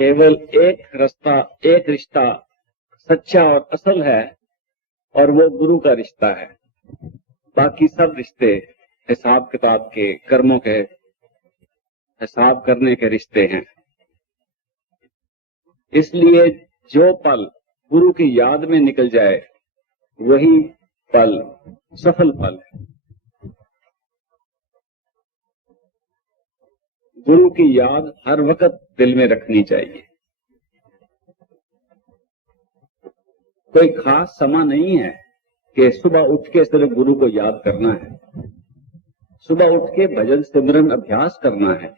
केवल एक रास्ता, एक रिश्ता सच्चा और असल है, और वो गुरु का रिश्ता है। बाकी सब रिश्ते हिसाब किताब के, कर्मों के हिसाब करने के रिश्ते हैं। इसलिए जो पल गुरु की याद में निकल जाए वही पल सफल पल है। गुरु की याद हर वक्त दिल में रखनी चाहिए। कोई खास समय नहीं है कि सुबह उठ के सिर्फ गुरु को याद करना है। सुबह उठ के भजन सिमरन अभ्यास करना है,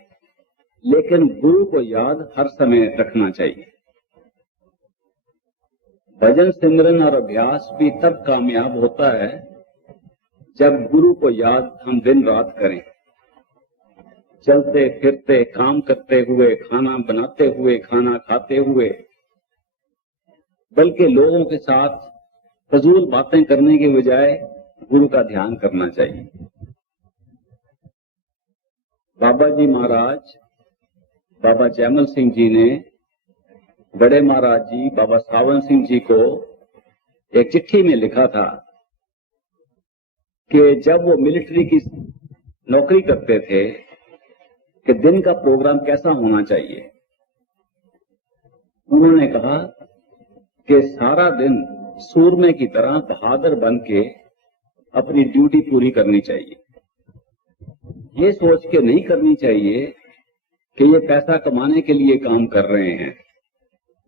लेकिन गुरु को याद हर समय रखना चाहिए। भजन सिमरन और अभ्यास भी तब कामयाब होता है जब गुरु को याद हम दिन रात करें। चलते फिरते, काम करते हुए, खाना बनाते हुए, खाना खाते हुए, बल्कि लोगों के साथ फजूल बातें करने के बजाय गुरु का ध्यान करना चाहिए। बाबा जी महाराज, बाबा जयमल सिंह जी ने बड़े महाराज जी बाबा सावन सिंह जी को एक चिट्ठी में लिखा था कि जब वो मिलिट्री की नौकरी करते थे कि दिन का प्रोग्राम कैसा होना चाहिए। उन्होंने कहा कि सारा दिन सूरमे की तरह बहादुर बन के अपनी ड्यूटी पूरी करनी चाहिए। ये सोच के नहीं करनी चाहिए कि ये पैसा कमाने के लिए काम कर रहे हैं।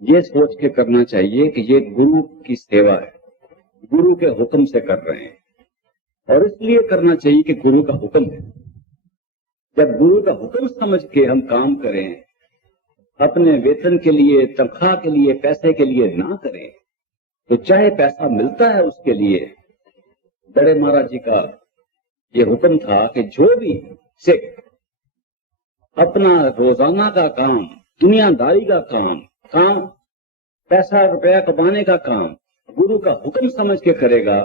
ये सोच के करना चाहिए कि ये गुरु की सेवा है, गुरु के हुक्म से कर रहे हैं, और इसलिए करना चाहिए कि गुरु का हुक्म है। जब गुरु का हुक्म समझ के हम काम करें, अपने वेतन के लिए, तनख्वाह के लिए, पैसे के लिए ना करें, तो चाहे पैसा मिलता है उसके लिए। बड़े महाराज जी का ये हुक्म था कि जो भी सिख अपना रोजाना का काम, दुनियादारी का काम, पैसा रुपया कमाने का काम गुरु का हुक्म समझ के करेगा,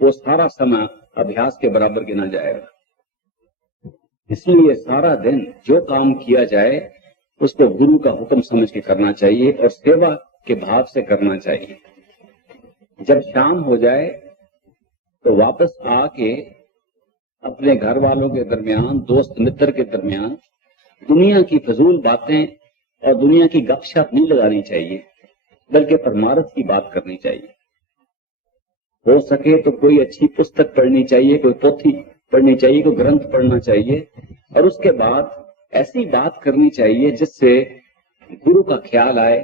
वो सारा समय अभ्यास के बराबर गिना जाएगा। इसलिए सारा दिन जो काम किया जाए उसको गुरु का हुक्म समझ के करना चाहिए और सेवा के भाव से करना चाहिए। जब शाम हो जाए तो वापस आके अपने घर वालों के दरमियान, दोस्त मित्र के दरमियान दुनिया की फजूल बातें और दुनिया की गपशप नहीं लगानी चाहिए, बल्कि परमार्थ की बात करनी चाहिए। हो सके तो कोई अच्छी पुस्तक पढ़नी चाहिए, कोई पोथी पढ़नी चाहिए, कोई ग्रंथ पढ़ना चाहिए, और उसके बाद ऐसी बात करनी चाहिए जिससे गुरु का ख्याल आए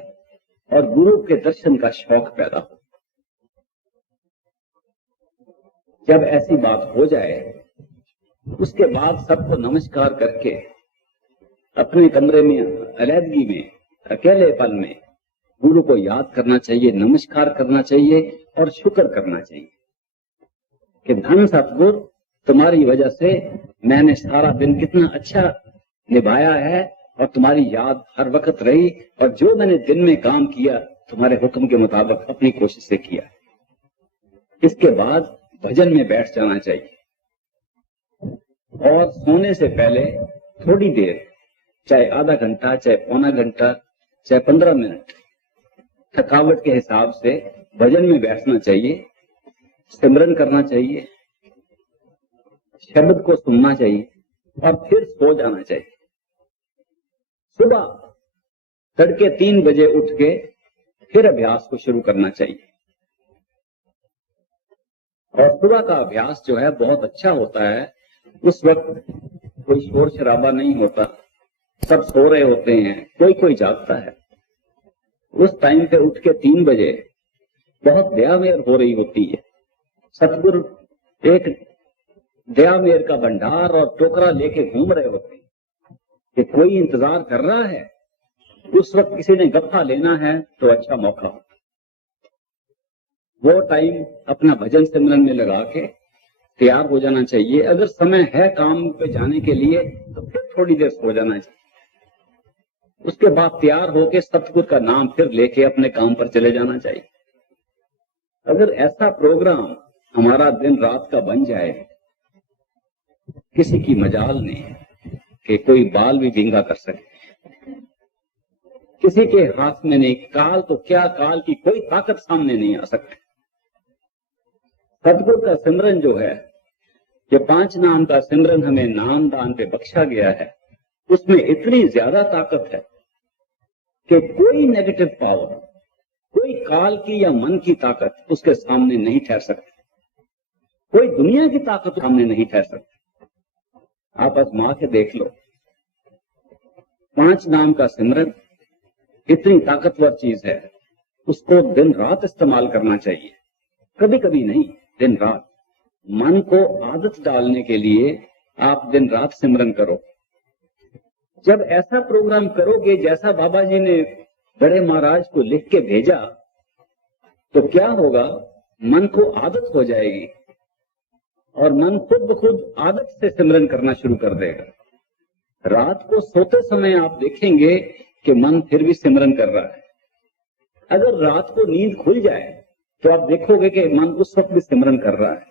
और गुरु के दर्शन का शौक पैदा हो। जब ऐसी बात हो जाए उसके बाद सबको नमस्कार करके अपने कमरे में अलहदगी में, अकेलेपन में गुरु को याद करना चाहिए, नमस्कार करना चाहिए और शुक्र करना चाहिए कि धन सतगुर, तुम्हारी वजह से मैंने सारा दिन कितना अच्छा निभाया है और तुम्हारी याद हर वक्त रही, और जो मैंने दिन में काम किया तुम्हारे हुक्म के मुताबिक अपनी कोशिश से किया। इसके बाद भजन में बैठ जाना चाहिए और सोने से पहले थोड़ी देर, चाहे आधा घंटा, चाहे पौना घंटा, चाहे 15 मिनट, थकावट के हिसाब से भजन में बैठना चाहिए, सिमरन करना चाहिए, शब्द को सुनना चाहिए और फिर सो जाना चाहिए। सुबह तड़के 3 बजे उठ के फिर अभ्यास को शुरू करना चाहिए। और सुबह का अभ्यास जो है बहुत अच्छा होता है। उस वक्त कोई शोर शराबा नहीं होता, सब सो रहे होते हैं, कोई जागता है। उस टाइम पे उठ के 3 बजे बहुत दयामेर हो रही होती है। सतगुरु एक दयामेर का भंडार और टोकरा लेके घूम रहे होते हैं कि कोई इंतजार कर रहा है। उस वक्त किसी ने गप्पा लेना है तो अच्छा मौका होता। वो टाइम अपना भजन सिमरन में लगा के तैयार हो जाना चाहिए। अगर समय है काम पे जाने के लिए तो फिर थोड़ी देर सो जाना चाहिए। उसके बाद तैयार होके सतगुरु का नाम फिर लेके अपने काम पर चले जाना चाहिए। अगर ऐसा प्रोग्राम हमारा दिन रात का बन जाए, किसी की मजाल नहीं कि कोई बाल भी विंगा कर सके। किसी के हाथ में नहीं। काल तो क्या, काल की कोई ताकत सामने नहीं आ सकती। सतगुरु का सिमरन जो है, ये 5 नाम का सिमरन हमें नाम दान पे बख्शा गया है, उसमें इतनी ज्यादा ताकत है कि कोई नेगेटिव पावर, कोई काल की या मन की ताकत उसके सामने नहीं ठहर सकती। कोई दुनिया की ताकत सामने नहीं ठहर सकती। आप आजमा के देख लो। 5 नाम का सिमरन इतनी ताकतवर चीज है, उसको दिन रात इस्तेमाल करना चाहिए, कभी कभी नहीं, दिन रात। मन को आदत डालने के लिए आप दिन रात सिमरन करो। जब ऐसा प्रोग्राम करोगे जैसा बाबा जी ने बड़े महाराज को लिख के भेजा, तो क्या होगा, मन को आदत हो जाएगी और मन खुद ब खुद आदत से सिमरन करना शुरू कर देगा। रात को सोते समय आप देखेंगे कि मन फिर भी सिमरन कर रहा है। अगर रात को नींद खुल जाए तो आप देखोगे कि मन उस वक्त भी सिमरन कर रहा है।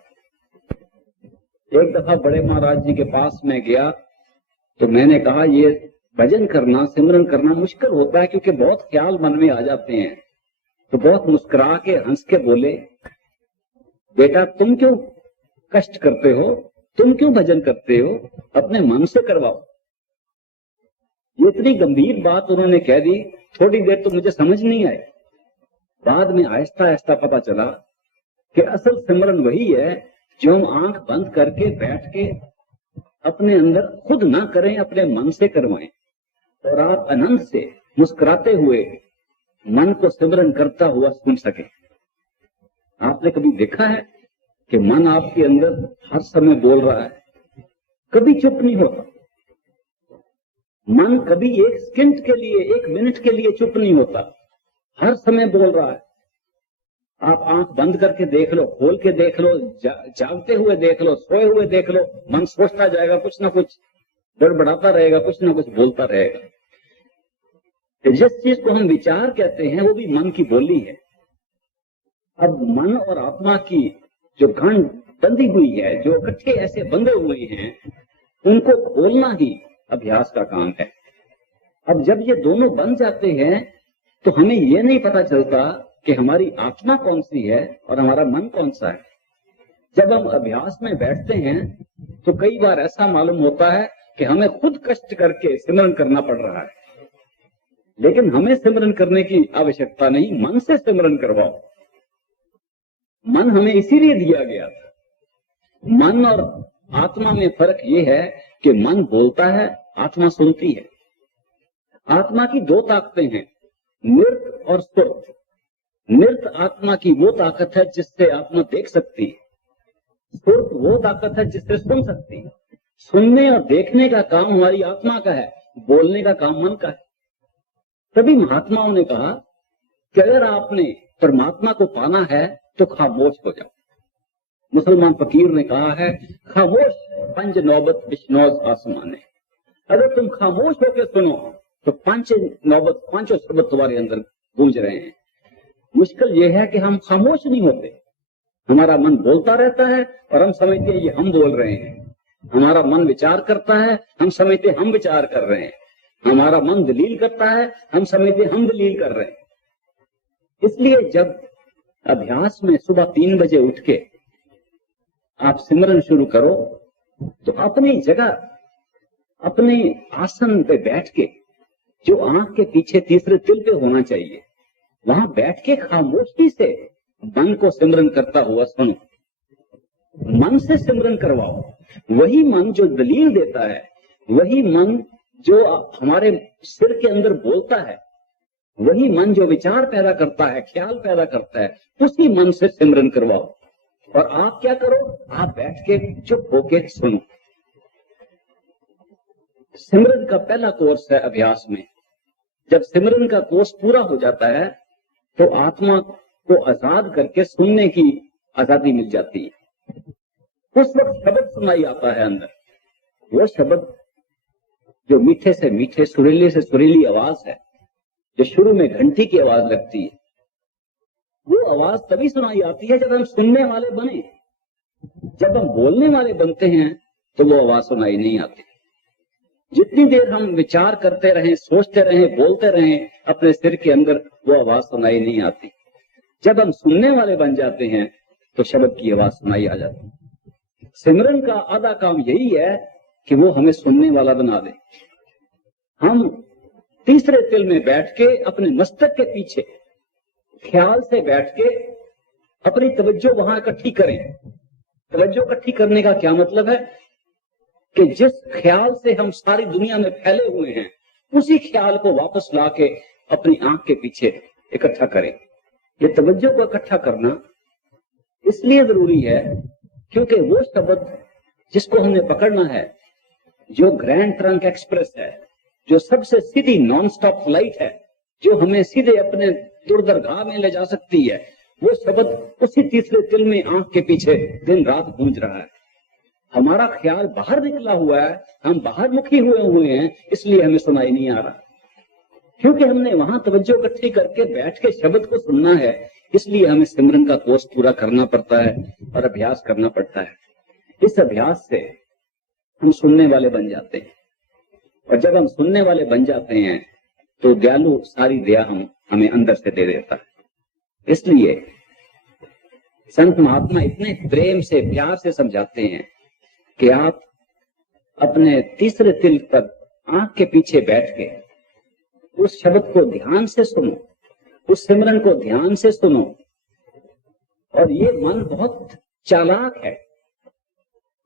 एक दफा बड़े महाराज जी के पास में गया तो मैंने कहा, ये भजन करना, सिमरन करना मुश्किल होता है क्योंकि बहुत ख्याल मन में आ जाते हैं। तो बहुत मुस्कुरा के हंस के बोले, बेटा तुम क्यों कष्ट करते हो, तुम क्यों भजन करते हो, अपने मन से करवाओ। ये इतनी गंभीर बात उन्होंने कह दी। थोड़ी देर तो मुझे समझ नहीं आई, बाद में आहिस्ता आहिस्ता पता चला कि असल सिमरन वही है जो हम आंख बंद करके बैठ के अपने अंदर खुद ना करें, अपने मन से करवाएं और आप आनंद से मुस्कुराते हुए मन को सिमरन करता हुआ सुन सके। आपने कभी देखा है कि मन आपके अंदर हर समय बोल रहा है, कभी चुप नहीं होता। मन कभी एक सेकंड के लिए, 1 मिनट के लिए चुप नहीं होता, हर समय बोल रहा है। आप आंख बंद करके देख लो, खोल के देख लो, जागते हुए देख लो, सोए हुए देख लो, मन सोचता जाएगा, कुछ ना कुछ गड़बड़ाता रहेगा, कुछ ना कुछ बोलता रहेगा। जिस चीज को हम विचार कहते हैं वो भी मन की बोली है। अब मन और आत्मा की जो गंढ बंधी हुई है, जो इकट्ठे ऐसे बंधे हुए हैं, उनको खोलना ही अभ्यास का काम है। अब जब ये दोनों बन जाते हैं तो हमें ये नहीं पता चलता कि हमारी आत्मा कौन सी है और हमारा मन कौन सा है। जब हम अभ्यास में बैठते हैं तो कई बार ऐसा मालूम होता है कि हमें खुद कष्ट करके सिमरन करना पड़ रहा है, लेकिन हमें सिमरन करने की आवश्यकता नहीं, मन से सिमरन करवाओ। मन हमें इसीलिए दिया गया था। मन और आत्मा में फर्क ये है कि मन बोलता है, आत्मा सुनती है। आत्मा की 2 ताकतें हैं, नृत और सुरत। नृत आत्मा की वो ताकत है जिससे आत्मा देख सकती है, सुरत वो ताकत है जिससे सुन सकती है। सुनने और देखने का काम हमारी आत्मा का है, बोलने का काम मन का है। तभी महात्माओं ने कहा कि अगर आपने परमात्मा को पाना है तो खामोश हो जाओ। मुसलमान फकीर ने कहा है, खामोश पंज नौबत बिश्नौज आसमाने। अगर तुम खामोश होकर सुनो तो 5 नौबत, 5 शब्द तुम्हारे अंदर गूंज रहे हैं। मुश्किल यह है कि हम खामोश नहीं होते। हमारा मन बोलता रहता है और हम समझते हैं ये हम बोल रहे हैं। हमारा मन विचार करता है, हम समझते हम विचार कर रहे हैं। हमारा मन दलील करता है, हम समझते हम दलील कर रहे हैं। इसलिए जब अभ्यास में सुबह 3 बजे उठ के आप सिमरन शुरू करो तो अपनी जगह, अपने आसन पे बैठ के, जो आंख के पीछे तीसरे तिल पे होना चाहिए, वहां बैठ के खामोशी से मन को सिमरन करता हुआ सुनो। मन से सिमरन करवाओ। वही मन जो दलील देता है, वही मन जो हमारे सिर के अंदर बोलता है, वही मन जो विचार पैदा करता है, ख्याल पैदा करता है, उसी मन से सिमरन करवाओ। और आप क्या करो, आप बैठ के चुप होके सुनो। सिमरन का पहला कोर्स है अभ्यास में। जब सिमरन का कोर्स पूरा हो जाता है तो आत्मा को आजाद करके सुनने की आजादी मिल जाती है। उस वक्त शब्द सुनाई आता है अंदर, वो शब्द जो मीठे से मीठे, सुरीले से सुरीली आवाज है, जो शुरू में घंटी की आवाज लगती है, वो आवाज तभी सुनाई आती है जब हम सुनने वाले बने। जब हम बोलने वाले बनते हैं तो वो आवाज सुनाई नहीं आती। जितनी देर हम विचार करते रहें, सोचते रहें, बोलते रहें, अपने सिर के अंदर वो आवाज सुनाई नहीं आती। जब हम सुनने वाले बन जाते हैं तो शब्द की आवाज सुनाई आ जाती है। सिमरन का आधा काम यही है कि वो हमें सुनने वाला बना दे। हम तीसरे तिल में बैठ के अपने मस्तक के पीछे ख्याल से बैठ के अपनी तवज्जो वहां इकट्ठी करें। तवज्जो इकट्ठी करने का क्या मतलब है कि जिस ख्याल से हम सारी दुनिया में फैले हुए हैं, उसी ख्याल को वापस लाके अपनी आंख के पीछे इकट्ठा करें। ये तवज्जो को इकट्ठा करना इसलिए जरूरी है क्योंकि वो शब्द जिसको हमने पकड़ना है, जो ग्रैंड ट्रंक एक्सप्रेस है, जो सबसे सीधी नॉन स्टॉप फ्लाइट है, जो हमें सीधे अपने दुर्दरगाह में ले जा सकती है, वो शब्द उसी तीसरे तिल में आंख के पीछे दिन रात गूंज रहा है। हमारा ख्याल बाहर निकला हुआ है, हम बाहर मुखी हुए हैं, इसलिए हमें सुनाई नहीं आ रहा। क्योंकि हमने वहां तवज्जो इकट्ठी करके बैठ के शब्द को सुनना है, इसलिए हमें सिमरन का कोर्स पूरा करना पड़ता है और अभ्यास करना पड़ता है। इस अभ्यास से हम सुनने वाले बन जाते हैं, और जब हम सुनने वाले बन जाते हैं तो दयालु सारी दया हमें अंदर से दे देता है। इसलिए संत महात्मा इतने प्रेम से, प्यार से समझाते हैं कि आप अपने तीसरे तिल पर आंख के पीछे बैठ के उस शब्द को ध्यान से सुनो, उस सिमरन को ध्यान से सुनो। और ये मन बहुत चालाक है,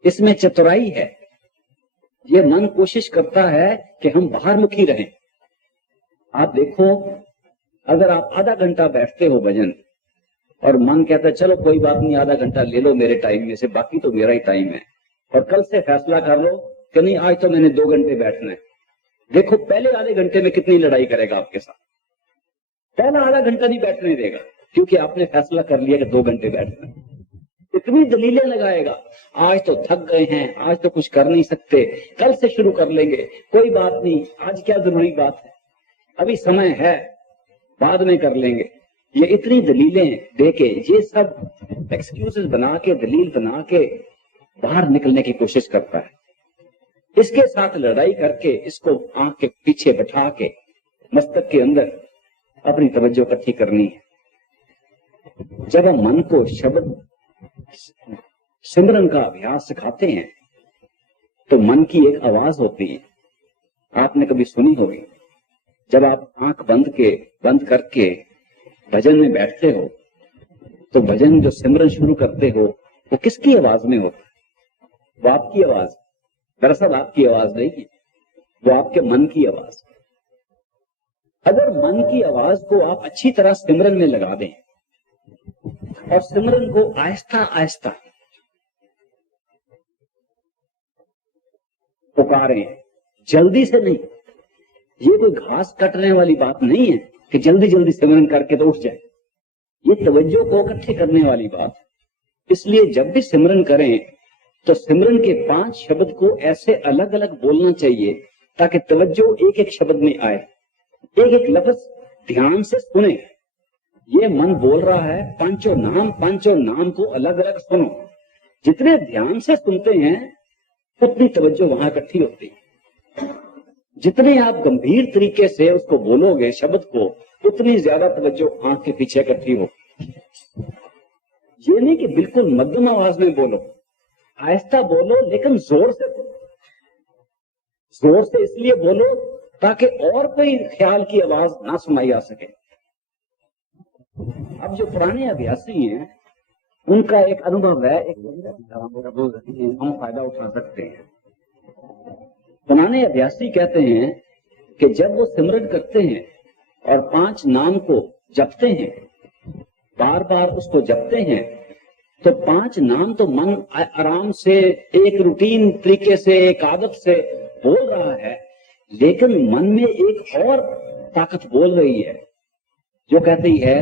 इसमें चतुराई है। ये मन कोशिश करता है कि हम बाहर मुखी रहें। आप देखो, अगर आप आधा घंटा बैठते हो भजन और मन कहता है चलो कोई बात नहीं, आधा घंटा ले लो मेरे टाइम में से, बाकी तो मेरा ही टाइम है, और कल से फैसला कर लो कि नहीं आज तो मैंने 2 घंटे बैठना है। देखो पहले आधे घंटे में कितनी लड़ाई करेगा आपके साथ। पहला आधा घंटा नहीं बैठने देगा क्योंकि आपने फैसला कर लिया कि 2 घंटे बैठना है। इतनी दलीलें लगाएगा, आज तो थक गए हैं, आज तो कुछ कर नहीं सकते, कल से शुरू कर लेंगे, कोई बात नहीं, आज क्या जरूरी बात है, अभी समय है, बाद में कर लेंगे। ये इतनी दलीलें देके, ये सब एक्सक्यूजेस बना के, दलील बना के बाहर निकलने की कोशिश करता है। इसके साथ लड़ाई करके इसको आंख के पीछे बैठा के मस्तक के अंदर अपनी तवज्जो इकट्ठी करनी है। जब हम मन को शब्द सिमरन का अभ्यास सिखाते हैं तो मन की एक आवाज होती है, आपने कभी सुनी होगी। जब आप आंख बंद करके भजन में बैठते हो तो भजन जो सिमरन शुरू करते हो वो किसकी आवाज में होता है? वो आपकी आवाज। दरअसल आपकी आवाज नहीं है, वो आपके मन की आवाज। अगर मन की आवाज को आप अच्छी तरह सिमरन में लगा दें और सिमरन को आहिस्ता आहिस्ता पुकारें, जल्दी से नहीं। ये कोई घास कटने वाली बात नहीं है कि जल्दी जल्दी सिमरन करके तो उठ जाए। ये तवज्जो को इकट्ठे करने वाली बात। इसलिए जब भी सिमरन करें तो सिमरन के 5 शब्द को ऐसे अलग अलग बोलना चाहिए ताकि तवज्जो एक एक शब्द में आए, एक एक लफ्ज ध्यान से सुने। ये मन बोल रहा है पांचों नाम को अलग अलग सुनो। जितने ध्यान से सुनते हैं उतनी तवज्जो वहां इकट्ठी होती है। जितने आप गंभीर तरीके से उसको बोलोगे शब्द को, उतनी ज्यादा तवज्जो आंख के पीछे इकट्ठी हो। ये नहीं कि बिल्कुल मध्यम आवाज में बोलो, आहिस्ता बोलो, लेकिन जोर से बोलो। जोर से इसलिए बोलो ताकि और कोई ख्याल की आवाज ना सुनाई आ सके। अब जो पुराने अभ्यासी हैं उनका एक अनुभव है, हम फायदा उठा सकते हैं। पुराने अभ्यासी कहते हैं कि जब वो सिमरन करते हैं और 5 नाम को जपते हैं, बार बार उसको जपते हैं, तो 5 नाम तो मन आराम से एक रूटीन तरीके से, एक आदत से बोल रहा है, लेकिन मन में एक और ताकत बोल रही है जो कहती है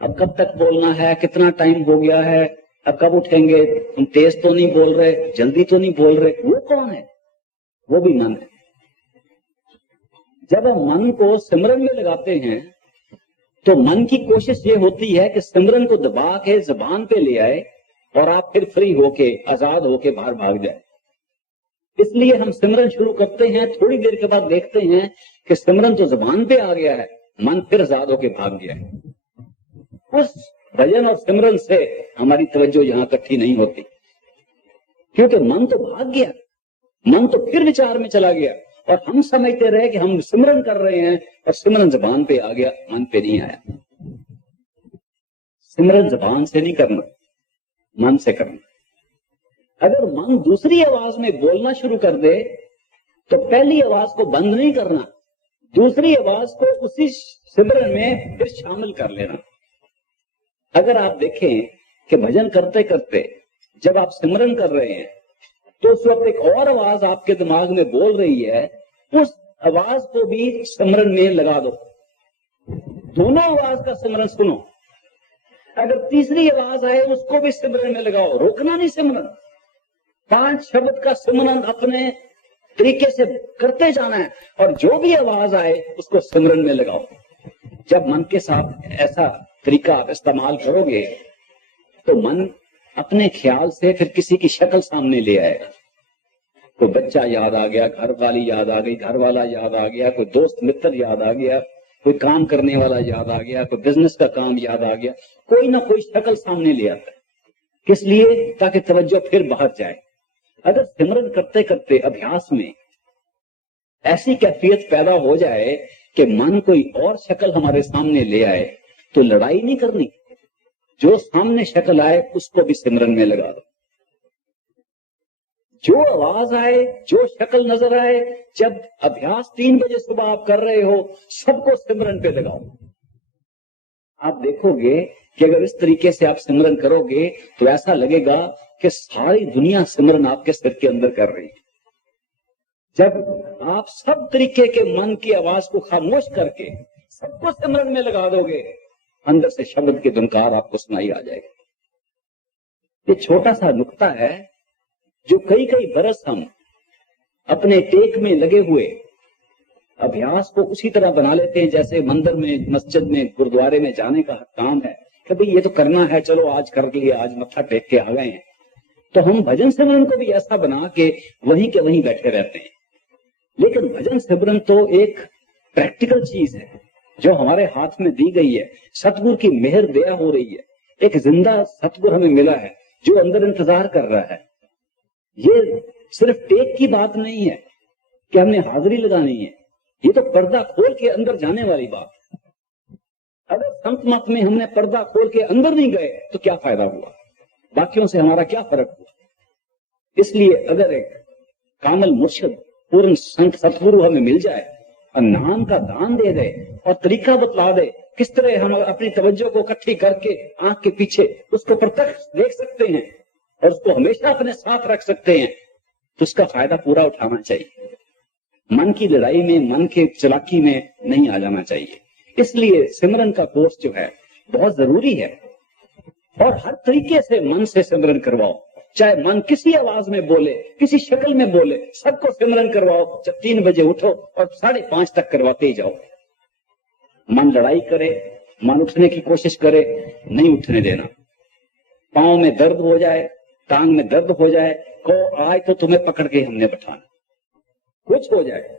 अब कब तक बोलना है, कितना टाइम हो गया है, अब कब उठेंगे, हम तेज तो नहीं बोल रहे, जल्दी तो नहीं बोल रहे। वो कौन है? वो भी मन है। जब हम मन को सिमरन में लगाते हैं तो मन की कोशिश ये होती है कि सिमरन को दबा के जुबान पे ले आए और आप फिर फ्री होके, आजाद होके बाहर भाग जाए। इसलिए हम सिमरन शुरू करते हैं, थोड़ी देर के बाद देखते हैं कि सिमरन तो जुबान पे आ गया है, मन फिर आजाद होके भाग गया है। उस भजन और सिमरन से हमारी तवज्जो यहां इकट्ठी नहीं होती, क्योंकि मन तो भाग गया, मन तो फिर विचार में चला गया, और हम समझते रहे कि हम सिमरन कर रहे हैं और सिमरन जुबान पे आ गया, मन पे नहीं आया। सिमरन जुबान से नहीं करना, मन से करना। अगर मन दूसरी आवाज में बोलना शुरू कर दे तो पहली आवाज को बंद नहीं करना, दूसरी आवाज को उसी सिमरन में फिर शामिल कर लेना। अगर आप देखें कि भजन करते करते जब आप सिमरन कर रहे हैं तो उस वक्त एक और आवाज आपके दिमाग में बोल रही है, उस आवाज को भी सिमरन में लगा दो, दोनों आवाज का सिमरन सुनो। अगर तीसरी आवाज आए उसको भी सिमरन में लगाओ, रोकना नहीं सिमरन। 5 शब्द का सिमरन अपने तरीके से करते जाना है, और जो भी आवाज आए उसको सिमरन में लगाओ। जब मन के साथ ऐसा तरीका आप इस्तेमाल करोगे तो मन अपने ख्याल से फिर किसी की शक्ल सामने ले आएगा। कोई बच्चा याद आ गया, घर वाली याद आ गई, घर वाला याद आ गया, कोई दोस्त मित्र याद आ गया, कोई काम करने वाला याद आ गया, कोई बिजनेस का काम याद आ गया, कोई ना कोई शक्ल सामने ले आता है। किस लिए? ताकि तवज्जो फिर बाहर जाए। अगर सिमरन करते करते अभ्यास में ऐसी कैफियत पैदा हो जाए कि मन कोई और शक्ल हमारे सामने ले आए तो लड़ाई नहीं करनी, जो सामने शक्ल आए उसको भी सिमरन में लगा दो। जो आवाज आए, जो शक्ल नजर आए, जब अभ्यास 3 बजे सुबह आप कर रहे हो, सबको सिमरन पे लगाओ। आप देखोगे कि अगर इस तरीके से आप सिमरन करोगे तो ऐसा लगेगा कि सारी दुनिया सिमरन आपके सिर के अंदर कर रही है। जब आप सब तरीके के मन की आवाज को खामोश करके सबको सिमरन में लगा दोगे, अंदर से शब्द के धुनकार आपको सुनाई आ जाएगा। ये छोटा सा नुक्ता है जो कई कई बरस हम अपने टेक में लगे हुए अभ्यास को उसी तरह बना लेते हैं जैसे मंदिर में, मस्जिद में, गुरुद्वारे में जाने का काम है कि भाई ये तो करना है, चलो आज कर लिए, आज मत्था टेक के आ गए हैं। तो हम भजन सिमरन को भी ऐसा बना के वहीं के वहीं बैठे रहते हैं। लेकिन भजन सिमरन तो एक प्रैक्टिकल चीज है जो हमारे हाथ में दी गई है, सतगुरु की मेहर दया हो रही है, एक जिंदा सतगुरु हमें मिला है जो अंदर इंतजार कर रहा है। ये सिर्फ टेक की बात नहीं है कि हमने हाजिरी लगानी है, ये तो पर्दा खोल के अंदर जाने वाली बात है। अगर संत मत में हमने पर्दा खोल के अंदर नहीं गए तो क्या फायदा हुआ, बाकियों से हमारा क्या फर्क हुआ। इसलिए अगर एक कामल मुर्शिद, पूर्ण संत सतगुरु हमें मिल जाए और नाम का दान दे दे और तरीका बतला दे किस तरह हम अपनी तवज्जो को इकट्ठी करके आंख के पीछे उसको प्रत्यक्ष देख सकते हैं और उसको हमेशा अपने साथ रख सकते हैं, तो उसका फायदा पूरा उठाना चाहिए। मन की लड़ाई में, मन के चलाकी में नहीं आ जाना चाहिए। इसलिए सिमरन का कोर्स जो है बहुत जरूरी है, और हर तरीके से मन से सिमरन करवाओ। चाहे मन किसी आवाज में बोले, किसी शक्ल में बोले, सबको सिमरन करवाओ। जब 3 बजे उठो और 5:30 तक करवाते ही जाओ। मन लड़ाई करे, मन उठने की कोशिश करे, नहीं उठने देना। पांव में दर्द हो जाए, टांग में दर्द हो जाए, को आज तो तुम्हें पकड़ के हमने बैठाना। कुछ हो जाए,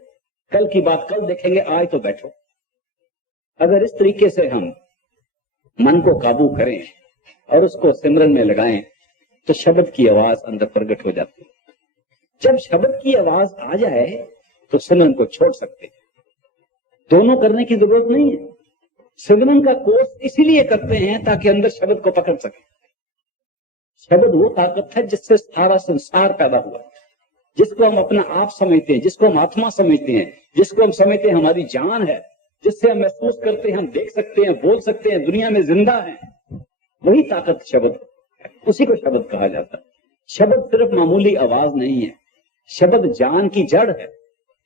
कल की बात कल देखेंगे, आज तो बैठो। अगर इस तरीके से हम मन को काबू करें और उसको सिमरन में लगाएं तो शब्द की आवाज अंदर प्रकट हो जाती है। जब शब्द की आवाज आ जाए तो सिमरन को छोड़ सकते हैं। दोनों करने की जरूरत नहीं है। सिमरन का कोर्स इसीलिए करते हैं ताकि अंदर शब्द को पकड़ सके। शब्द वो ताकत है जिससे सारा संसार पैदा हुआ, जिसको हम अपना आप समझते हैं, जिसको हम आत्मा समझते हैं, जिसको हम समझते हैं हमारी जान है, जिससे हम महसूस करते हैं, हम देख सकते हैं, बोल सकते हैं, दुनिया में जिंदा है। वही ताकत शब्द, उसी को शब्द कहा जाता है। शब्द सिर्फ मामूली आवाज नहीं है, शब्द जान की जड़ है।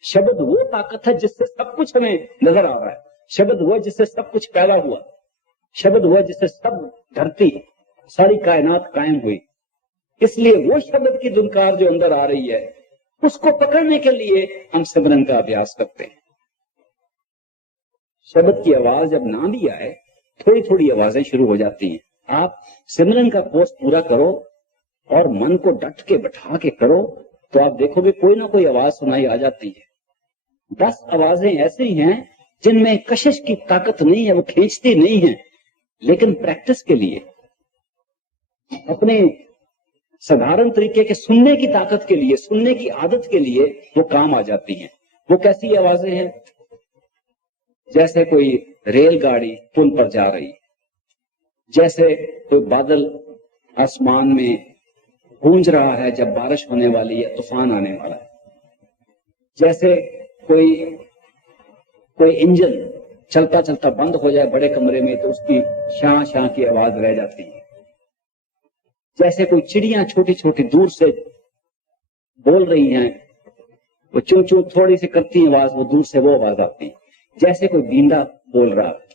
शब्द वो ताकत है जिससे सब कुछ हमें नजर आ रहा है। शब्द वो जिससे सब कुछ पैदा हुआ। शब्द वो जिससे सब धरती, सारी कायनात कायम हुई। इसलिए वो शब्द की धुनकार जो अंदर आ रही है, उसको पकड़ने के लिए हम सिमरन का अभ्यास करते हैं। शब्द की आवाज जब ना भी आए, थोड़ी थोड़ी आवाजें शुरू हो जाती हैं। आप सिमरन का कोर्स पूरा करो और मन को डट के बैठा के करो, तो आप देखोगे कोई ना कोई आवाज सुनाई आ जाती है। 10 आवाजें ऐसी हैं जिनमें कशिश की ताकत नहीं है, वो खींचती नहीं है, लेकिन प्रैक्टिस के लिए, अपने साधारण तरीके के सुनने की ताकत के लिए, सुनने की आदत के लिए वो काम आ जाती हैं। वो कैसी आवाजें हैं? जैसे कोई रेलगाड़ी पुल पर जा रही, जैसे कोई बादल आसमान में गूंज रहा है जब बारिश होने वाली है, तूफान आने वाला है, जैसे कोई इंजन चलता चलता बंद हो जाए बड़े कमरे में तो उसकी शां शां की आवाज रह जाती है, जैसे कोई चिड़ियां छोटी छोटी दूर से बोल रही हैं, वो चूं चूं थोड़ी सी करती आवाज, वो दूर से वो आवाज आती है, जैसे कोई बींदा बोल रहा है।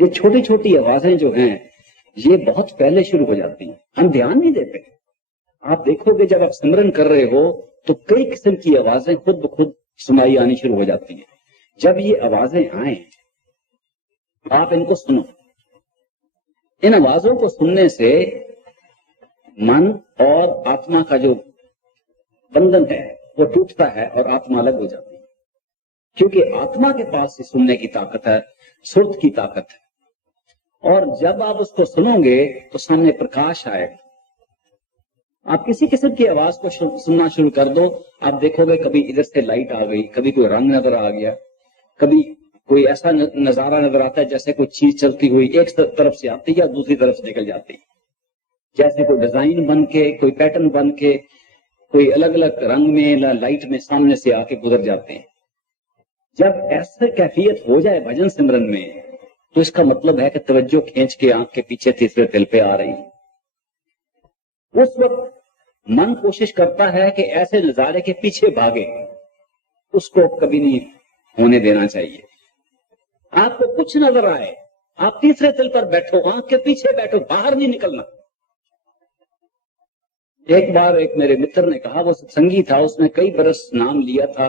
ये छोटी छोटी आवाजें जो हैं ये बहुत पहले शुरू हो जाती हैं, हम ध्यान नहीं देते। आप देखोगे जब आप सिमरन कर रहे हो तो कई किस्म की आवाजें खुद ब खुद सुनाई आनी शुरू हो जाती हैं। जब ये आवाजें आए आप इनको सुनो। इन आवाजों को सुनने से मन और आत्मा का जो बंधन है वो टूटता है और आत्मा अलग हो जाती है, क्योंकि आत्मा के पास से सुनने की ताकत है, सुर्त की ताकत है। और जब आप उसको सुनोगे तो सामने प्रकाश आएगा। आप किसी किस्म की आवाज को सुनना शुरू कर दो, आप देखोगे कभी इधर से लाइट आ गई, कभी कोई रंग नजर आ गया, कभी कोई ऐसा नजारा नजर आता है जैसे कोई चीज चलती हुई एक तरफ से आती है या दूसरी तरफ से निकल जाती है, जैसे कोई डिजाइन बन के, कोई पैटर्न बन के, कोई अलग अलग रंग में या लाइट में सामने से आके गुजर जाते हैं। जब ऐसा कैफियत हो जाए भजन सिमरन में तो इसका मतलब है कि तवज्जो खींच के आंख के पीछे तीसरे तिल पे आ रही है। उस वक्त मन कोशिश करता है कि ऐसे नजारे के पीछे भागे, उसको कभी नहीं होने देना चाहिए। आपको कुछ नजर आए, आप तीसरे तिल पर बैठो, आंख के पीछे बैठो, बाहर नहीं निकलना। एक बार एक मेरे मित्र ने कहा, वो सत्संगी था, उसने कई बरस नाम लिया था,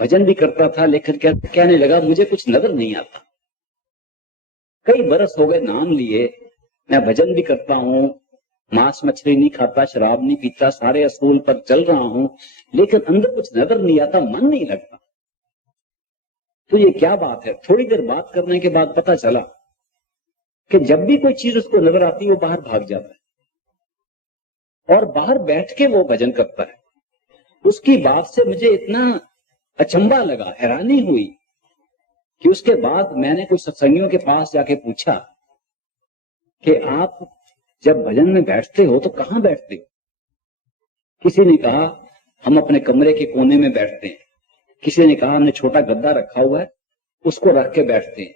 भजन भी करता था, लेकिन कहने लगा मुझे कुछ नजर नहीं आता। कई बरस हो गए नाम लिए, मैं भजन भी करता हूं, मांस मछली नहीं खाता, शराब नहीं पीता, सारे असूल पर चल रहा हूं, लेकिन अंदर कुछ नजर नहीं आता, मन नहीं लगता। तो ये क्या बात है? थोड़ी देर बात करने के बाद पता चला कि जब भी कोई चीज उसको नजर आती है वो बाहर भाग जाता है और बाहर बैठ के वो भजन करता है। उसकी बात से मुझे इतना अचंभा लगा, हैरानी हुई कि उसके बाद मैंने कुछ सत्संगियों के पास जाके पूछा कि आप जब भजन में बैठते हो तो कहां बैठते हो? किसी ने कहा हम अपने कमरे के कोने में बैठते हैं, किसी ने कहा हमने छोटा गद्दा रखा हुआ है उसको रख के बैठते हैं,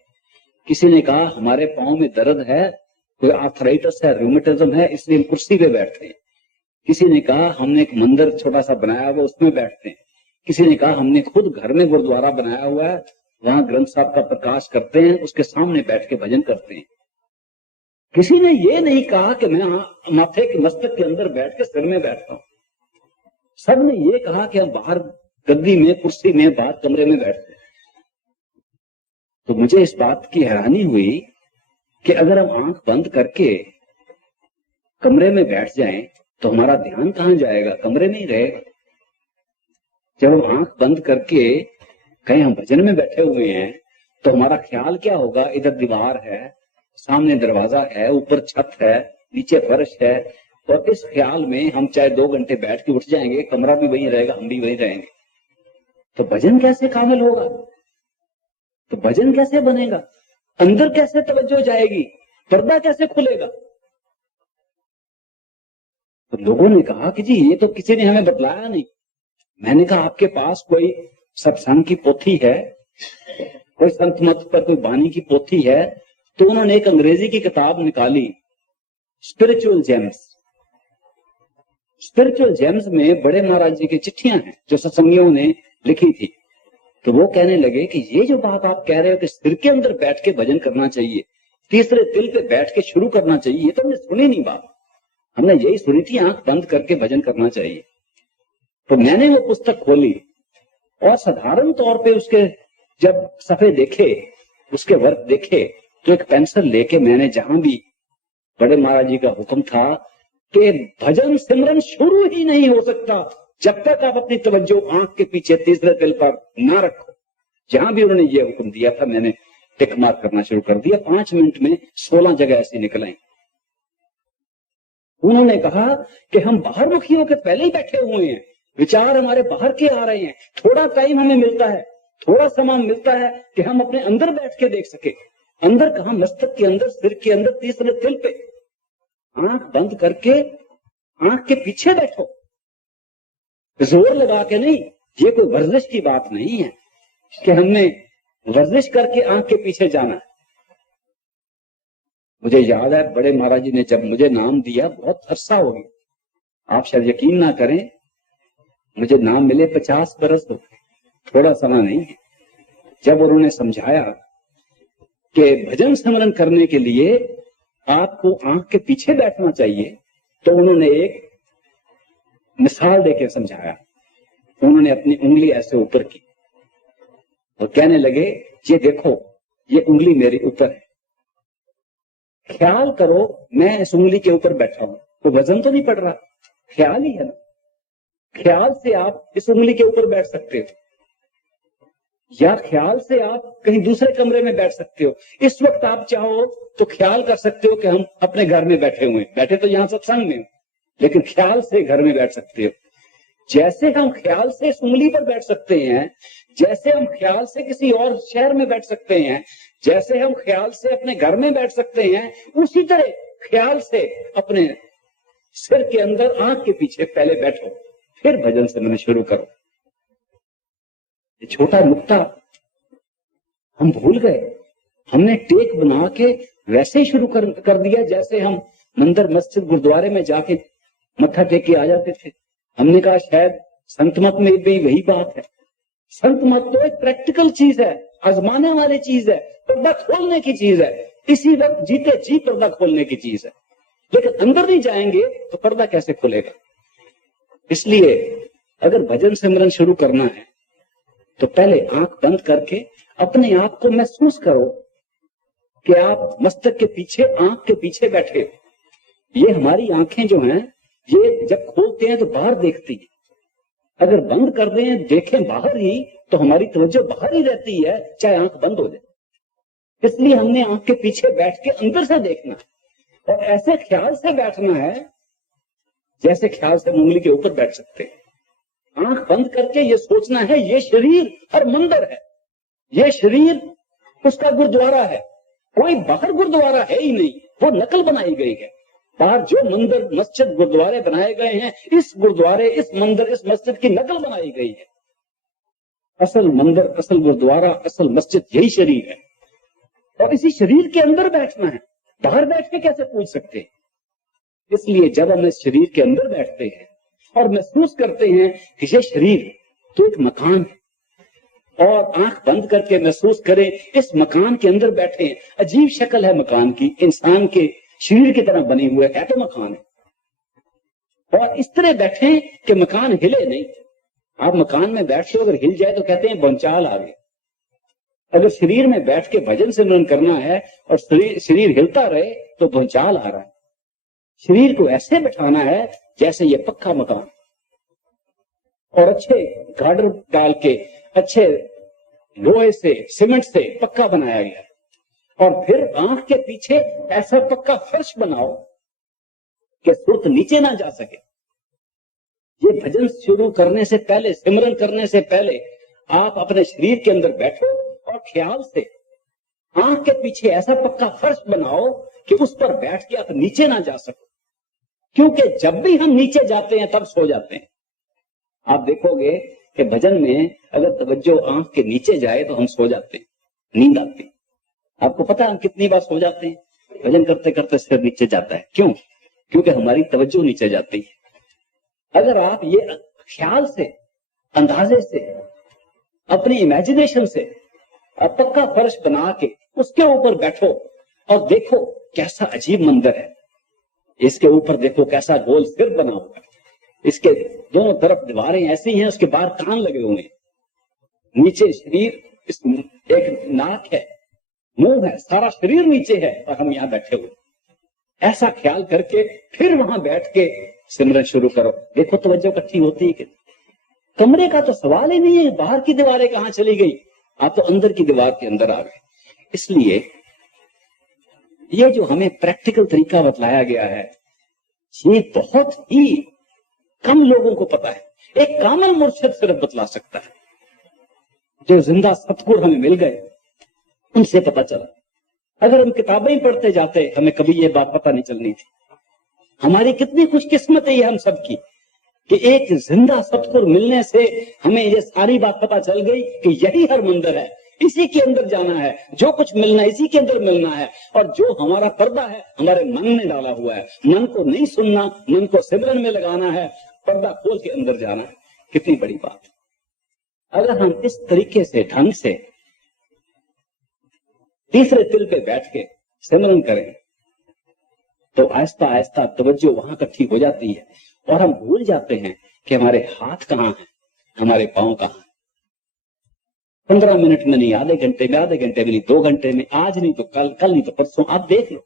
किसी ने कहा हमारे पांव में दर्द है, कोई आर्थराइटिस है, रूमेटिज्म है, इसलिए हम कुर्सी पे बैठते हैं, किसी ने कहा हमने एक मंदिर छोटा सा बनाया हुआ उसमें बैठते हैं, किसी ने कहा हमने खुद घर में गुरुद्वारा बनाया हुआ है, वहां ग्रंथ साहब का प्रकाश करते हैं, उसके सामने बैठ के भजन करते हैं। किसी ने ये नहीं कहा कि मैं माथे के मस्तक के अंदर बैठ के सिर में बैठता हूं। सब ने ये कहा कि हम बाहर गद्दी में, कुर्सी में, बाहर कमरे में बैठते हैं। तो मुझे इस बात की हैरानी हुई कि अगर हम आंख बंद करके कमरे में बैठ जाएं तो हमारा ध्यान कहां जाएगा? कमरे में ही रहेगा। जब हम आंख बंद करके कहीं हम भजन में बैठे हुए हैं तो हमारा ख्याल क्या होगा? इधर दीवार है, सामने दरवाजा है, ऊपर छत है, नीचे फर्श है, और इस ख्याल में हम चाहे 2 घंटे बैठ के उठ जाएंगे, कमरा भी वहीं रहेगा, हम भी वहीं रहेंगे। तो भजन कैसे कामिल होगा? तो भजन कैसे बनेगा? अंदर कैसे तवज्जो जाएगी? पर्दा कैसे खुलेगा? तो लोगों ने कहा कि जी ये तो किसी ने हमें बतलाया नहीं। मैंने कहा आपके पास कोई सत्संग की पोथी है, कोई संत मत पर कोई बानी की पोथी है? तो उन्होंने एक अंग्रेजी की किताब निकाली, स्पिरिचुअल जेम्स। स्पिरिचुअल जेम्स में बड़े महाराज जी की चिट्ठियां हैं जो सत्संगियों ने लिखी थी। तो वो कहने लगे कि ये जो बात आप कह रहे हो कि सिर के अंदर बैठ के भजन करना चाहिए, तीसरे तिल पे बैठ के शुरू करना चाहिए, ये तो हमने सुनी नहीं बात। हमने यही सुनी थी आंख बंद करके भजन करना चाहिए। तो मैंने वो पुस्तक खोली और साधारण तौर पे उसके जब सफे देखे, उसके वर्क देखे, तो एक पेंसिल लेके मैंने जहां भी बड़े महाराज जी का हुक्म था कि भजन सिमरन शुरू ही नहीं हो सकता जब तक आप अपनी तवज्जो आंख के पीछे तीसरे तिल पर ना रखो। जहां भी उन्होंने ये हुक्म दिया था मैंने टिक मार करना शुरू कर दिया। 5 मिनट में 16 जगह ऐसी निकल आई। उन्होंने कहा कि हम बाहर मुखी होकर पहले ही बैठे हुए हैं, विचार हमारे बाहर के आ रहे हैं, थोड़ा टाइम हमें मिलता है, थोड़ा समय मिलता है कि हम अपने अंदर बैठ के देख सके। अंदर कहां? मस्तक के अंदर, सिर के अंदर, तीसरे तिल पे। आंख बंद करके आंख के पीछे बैठो, जोर लगा के नहीं। ये कोई वर्जिश की बात नहीं है कि हमने वर्जिश करके आंख के पीछे जाना है। मुझे याद है बड़े महाराज जी ने जब मुझे नाम दिया, बहुत अरसा हो गया, आप शायद यकीन ना करें, मुझे नाम मिले 50 बरस हो गए, थोड़ा समय नहीं है। जब उन्होंने समझाया कि भजन स्मरण करने के लिए आपको आंख के पीछे बैठना चाहिए, तो उन्होंने एक मिसाल देकर समझाया। उन्होंने अपनी उंगली ऐसे ऊपर की और कहने लगे, ये देखो, ये उंगली मेरे ऊपर है, ख्याल करो मैं इस उंगली के ऊपर बैठा हूं, तो वजन तो नहीं पड़ रहा, ख्याल ही है ना। ख्याल से आप इस उंगली के ऊपर बैठ सकते हो, या ख्याल से आप कहीं दूसरे कमरे में बैठ सकते हो। इस वक्त आप चाहो तो ख्याल कर सकते हो कि हम अपने घर में बैठे हुए हैं, बैठे तो यहां सत्संग में, लेकिन ख्याल से घर में बैठ सकते हो। जैसे हम ख्याल से इस उंगली पर बैठ सकते हैं, जैसे हम ख्याल से किसी और शहर में बैठ सकते हैं, जैसे हम ख्याल से अपने घर में बैठ सकते हैं, उसी तरह ख्याल से अपने सिर के अंदर, आंख के पीछे पहले बैठो, फिर भजन सिमरन शुरू करो। ये छोटा नुक्ता हम भूल गए। हमने टेक बना के वैसे ही शुरू कर दिया जैसे हम मंदिर, मस्जिद, गुरुद्वारे में जाके मत्था टेक के आ जाते थे। हमने कहा शायद संत मत में भी वही बात है। संत मत तो एक प्रैक्टिकल चीज है, आजमाने वाली चीज है, पर्दा खोलने की चीज है, इसी वक्त जीते जी पर्दा खोलने की चीज है। लेकिन अंदर नहीं जाएंगे तो पर्दा कैसे खुलेगा? इसलिए अगर भजन सिमरन शुरू करना है तो पहले आंख बंद करके अपने आप को महसूस करो कि आप मस्तक के पीछे, आंख के पीछे बैठे हो। ये हमारी आंखें जो हैं, ये जब खोलते हैं तो बाहर देखती है, अगर बंद कर दें, देखें बाहर ही, तो हमारी तवज्जो बाहर ही रहती है, चाहे आंख बंद हो जाए। इसलिए हमने आंख के पीछे बैठ के अंदर से देखना है, और ऐसे ख्याल से बैठना है जैसे ख्याल से उंगली के ऊपर बैठ सकते हैं। आंख बंद करके ये सोचना है, ये शरीर हर मंदिर है, ये शरीर उसका गुरुद्वारा है, कोई बाहर गुरुद्वारा है ही नहीं, वो नकल बनाई गई है। बाहर जो मंदिर, मस्जिद, गुरुद्वारे बनाए गए हैं, इस गुरुद्वारे, इस मंदिर, इस मस्जिद की नकल बनाई गई है। असल मंदिर, असल गुरुद्वारा, असल मस्जिद यही शरीर है, और इसी शरीर के अंदर बैठना है। बाहर बैठ के कैसे पूछ सकते हैं? इसलिए जब हम इस शरीर के अंदर बैठते हैं और महसूस करते हैं कि ये शरीर तो एक मकान है, और आंख बंद करके महसूस करें इस मकान के अंदर बैठे हैं। अजीब शक्ल है मकान की, इंसान के शरीर की तरह बनी हुए है तो मकान है, और इस तरह बैठे कि मकान हिले नहीं। आप मकान में बैठते हो, अगर हिल जाए तो कहते हैं भूचाल आ गया। अगर शरीर में बैठ के भजन सिमरन करना है और शरीर हिलता रहे तो भूचाल आ रहा है। शरीर को ऐसे बैठाना है जैसे ये पक्का मकान, और अच्छे गार्डर डाल के, अच्छे लोहे से, सीमेंट से पक्का बनाया गया, और फिर आंख के पीछे ऐसा पक्का फर्श बनाओ कि सुर्त नीचे ना जा सके। ये भजन शुरू करने से पहले, सिमरन करने से पहले आप अपने शरीर के अंदर बैठो और ख्याल से आंख के पीछे ऐसा पक्का फर्श बनाओ कि उस पर बैठ के आप नीचे ना जा सको, क्योंकि जब भी हम नीचे जाते हैं तब सो जाते हैं। आप देखोगे कि भजन में अगर तवज्जो आंख के नीचे जाए तो हम सो जाते हैं, नींद आती है। आपको पता है हम कितनी बार सो जाते हैं? भजन करते करते सिर नीचे जाता है। क्यों? क्योंकि हमारी तवज्जो नीचे जाती है। अगर आप ये ख्याल से, अंदाजे से, अपनी इमेजिनेशन से पक्का फर्श बना के उसके ऊपर बैठो और देखो कैसा अजीब मंदिर है। इसके ऊपर देखो कैसा गोल सिर बना हुआ है, इसके दोनों तरफ दीवारें ऐसी हैं, उसके बाहर कान लगे हुए हैं, नीचे शरीर, एक नाक है, मुंह है, सारा शरीर नीचे है, और हम यहां बैठे हुए। ऐसा ख्याल करके फिर वहां बैठ के सिमरन शुरू करो। देखो तवज्जो इकट्ठी होती है कि कमरे का तो सवाल ही नहीं है, बाहर की दीवारें कहां चली गई, आप तो अंदर की दीवार के अंदर आ गए। इसलिए ये जो हमें प्रैक्टिकल तरीका बतलाया गया है, ये बहुत ही कम लोगों को पता है। एक कामल मुर्शिद सिर्फ बतला सकता है, जो जिंदा सतगुर हमें मिल गए उनसे पता चला। अगर हम किताबें पढ़ते जाते हमें कभी ये बात पता नहीं चलनी थी। हमारी कितनी खुशकिस्मत है ये हम सब की कि एक जिंदा सतगुर मिलने से हमें ये सारी बात पता चल गई कि यही हर मंदिर है, इसी के अंदर जाना है, जो कुछ मिलना है इसी के अंदर मिलना है। और जो हमारा पर्दा है हमारे मन में डाला हुआ है, मन को नहीं सुनना, मन को सिमरन में लगाना है, पर्दा खोल के अंदर जाना है। कितनी बड़ी बात। अगर हम इस तरीके से ढंग से तीसरे तिल पे बैठ के सिमरन करें तो आहिस्ता आहिस्ता तवज्जो वहां इकट्ठी हो जाती है और हम भूल जाते हैं कि हमारे हाथ कहाँ हैं, हमारे पांव कहाँ हैं। 15 मिनट में नहीं, आधे घंटे में, आधे घंटे में नहीं, 2 घंटे में, आज नहीं तो कल, कल नहीं तो परसों, आप देख लो।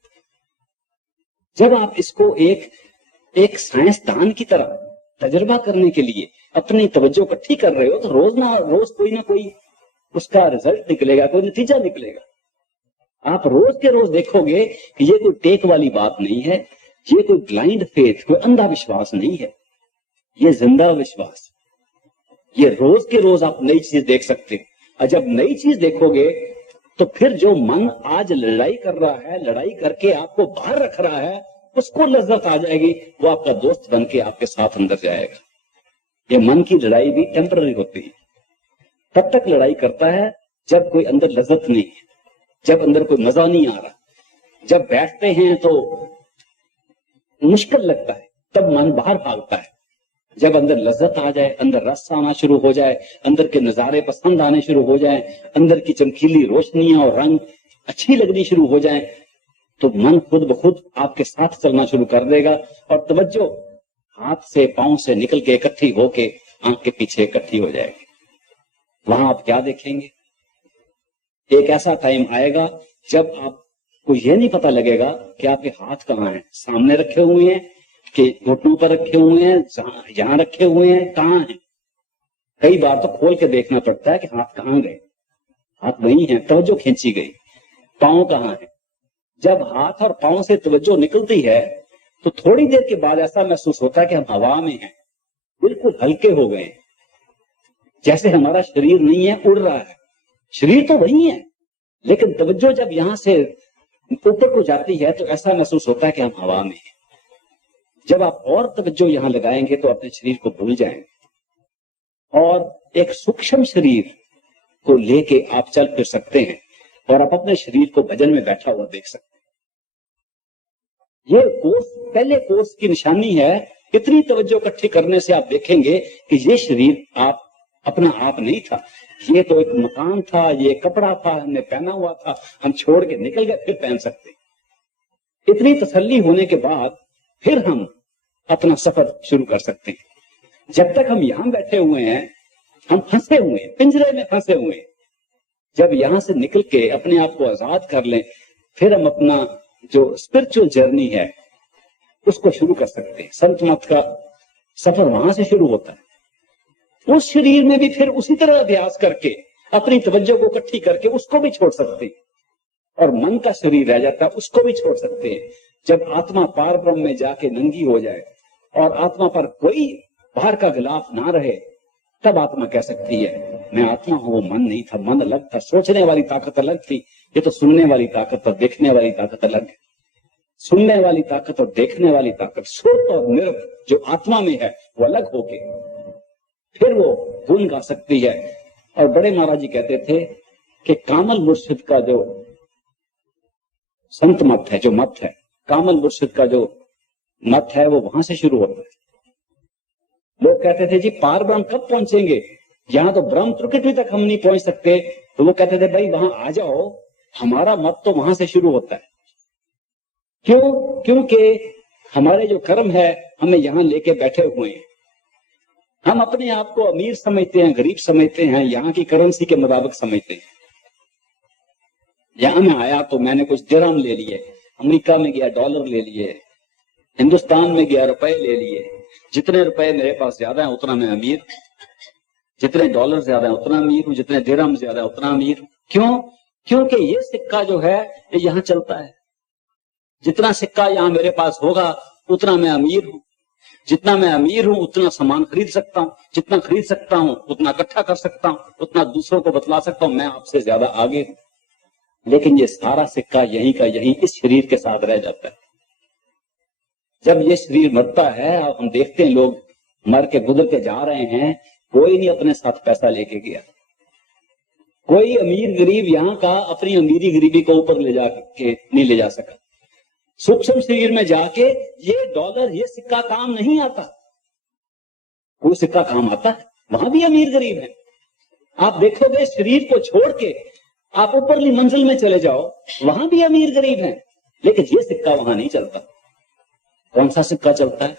जब आप इसको एक साइंसदान की तरह तजुर्बा करने के लिए अपनी तवज्जो इकट्ठी कर रहे हो तो रोज ना कोई उसका रिजल्ट निकलेगा, कोई नतीजा निकलेगा। आप रोज के रोज देखोगे कि ये कोई टेक वाली बात नहीं है, ये कोई ब्लाइंड फेथ, कोई अंधा विश्वास नहीं है, ये जिंदा विश्वास। ये रोज के रोज आप नई चीज देख सकते हो। और जब नई चीज देखोगे तो फिर जो मन आज लड़ाई कर रहा है, लड़ाई करके आपको बाहर रख रहा है, उसको लज्जत आ जाएगी, वो आपका दोस्त बन के आपके साथ अंदर जाएगा। ये मन की लड़ाई भी टेम्पररी होती है, तब तक लड़ाई करता है जब कोई अंदर लज्जत नहीं है, जब अंदर कोई मजा नहीं आ रहा। जब बैठते हैं तो मुश्किल लगता है, तब मन बाहर भागता है। जब अंदर लज्जत आ जाए, अंदर रस आना शुरू हो जाए, अंदर के नजारे पसंद आने शुरू हो जाए, अंदर की चमकीली रोशनियां और रंग अच्छी लगनी शुरू हो जाए, तो मन खुद ब खुद आपके साथ चलना शुरू कर देगा और तवज्जो हाथ से पांव से निकल के इकट्ठी होके आंख के पीछे इकट्ठी हो जाएगी। वहां आप क्या देखेंगे? एक ऐसा टाइम आएगा जब आपको यह नहीं पता लगेगा कि आपके हाथ कहाँ हैं, सामने रखे हुए हैं कि घुटनों पर रखे हुए हैं, यहां रखे हुए हैं, कहाँ हैं। कई बार तो खोल के देखना पड़ता है कि हाथ कहाँ गए, हाथ वही है, तवज्जो खींची गई, पांव कहाँ है। जब हाथ और पांव से तवज्जो निकलती है तो थोड़ी देर के बाद ऐसा महसूस होता है कि हम हवा में हैं, बिल्कुल हल्के हो गए, जैसे हमारा शरीर नहीं है, उड़ रहा है। शरीर तो वही है, लेकिन तवज्जो जब यहां से ऊपर को जाती है तो ऐसा महसूस होता है कि हम हवा में हैं। जब आप और तवज्जो यहां लगाएंगे तो अपने शरीर को भूल जाएंगे और एक सूक्ष्म शरीर को लेके आप चल फिर सकते हैं और आप अपने शरीर को भजन में बैठा हुआ देख सकते हैं। ये कोर्स, पहले कोर्स की निशानी है। इतनी तवज्जो इकट्ठी करने से आप देखेंगे कि ये शरीर आप अपना आप नहीं था, ये तो एक मकान था, ये कपड़ा था, हमने पहना हुआ था, हम छोड़ के निकल गए, फिर पहन सकते। इतनी तसल्ली होने के बाद फिर हम अपना सफर शुरू कर सकते हैं। जब तक हम यहां बैठे हुए हैं हम फंसे हुए हैं, पिंजरे में फंसे हुए हैं। जब यहां से निकल के अपने आप को आजाद कर लें, फिर हम अपना जो स्पिरिचुअल जर्नी है उसको शुरू कर सकते हैं। संत मत का सफर वहां से शुरू होता है। उस शरीर में भी फिर उसी तरह अभ्यास करके अपनी तवज्जो को इकट्ठी करके उसको भी छोड़ सकते हैं, और मन का शरीर रह जाता है उसको भी छोड़ सकते हैं। जब आत्मा पार ब्रह्म में जाके नंगी हो जाए और आत्मा पर कोई बाहर का गिलाफ ना रहे, तब आत्मा कह सकती है मैं आत्मा हूं, वो मन नहीं था, मन अलग था, सोचने वाली ताकत अलग थी, ये तो सुनने वाली ताकत और देखने वाली ताकत अलग है। सुनने वाली ताकत और देखने वाली ताकत, श्रुत और निर्भ जो आत्मा में है वो अलग होके फिर वो गुण गा सकती है। और बड़े महाराज जी कहते थे कि कामल मुर्शिद का जो संत मत है, जो मत है, कामल मुर्शिद का जो मत है वो वहां से शुरू होता है। लोग कहते थे जी पार ब्रह्म कब पहुंचेंगे, यहां तो ब्रह्म प्रकृति तक हम नहीं पहुंच सकते। तो वो कहते थे भाई वहां आ जाओ, हमारा मत तो वहां से शुरू होता है। क्यों? क्योंकि हमारे जो कर्म है हमें यहां लेके बैठे हुए हैं। हम अपने आप को अमीर समझते हैं, गरीब समझते हैं, यहाँ की करेंसी के मुताबिक समझते हैं। यहां मैं आया तो मैंने कुछ दिरहम ले लिए, अमेरिका में गया डॉलर ले लिए, हिंदुस्तान में गया रुपए ले लिए। जितने रुपए मेरे पास ज्यादा है उतना मैं अमीर, जितने डॉलर ज्यादा है उतना अमीर हूं, जितने दिरहम ज्यादा है उतना अमीर हूं। क्यों? क्योंकि ये सिक्का जो है ये यहां चलता है। जितना सिक्का यहां मेरे पास होगा उतना मैं अमीर हूं, जितना मैं अमीर हूं उतना सामान खरीद सकता हूं, जितना खरीद सकता हूं उतना इकट्ठा कर सकता हूं, उतना दूसरों को बतला सकता हूं मैं आपसे ज्यादा आगे हूं। लेकिन ये सारा सिक्का यहीं का यहीं इस शरीर के साथ रह जाता है। जब ये शरीर मरता है, अब हम देखते हैं लोग मर के गुजर के जा रहे हैं, कोई नहीं अपने साथ पैसा लेके गया। कोई अमीर गरीब यहां का अपनी अमीरी गरीबी को ऊपर ले जाके नहीं ले जा सका। सूक्ष्म शरीर में जाके ये डॉलर ये सिक्का काम नहीं आता। कोई सिक्का काम आता है, वहां भी अमीर गरीब है। आप देखोगे शरीर को छोड़ के आप ऊपरली मंजिल में चले जाओ, वहां भी अमीर गरीब है, लेकिन ये सिक्का वहां नहीं चलता। कौन सा सिक्का चलता है?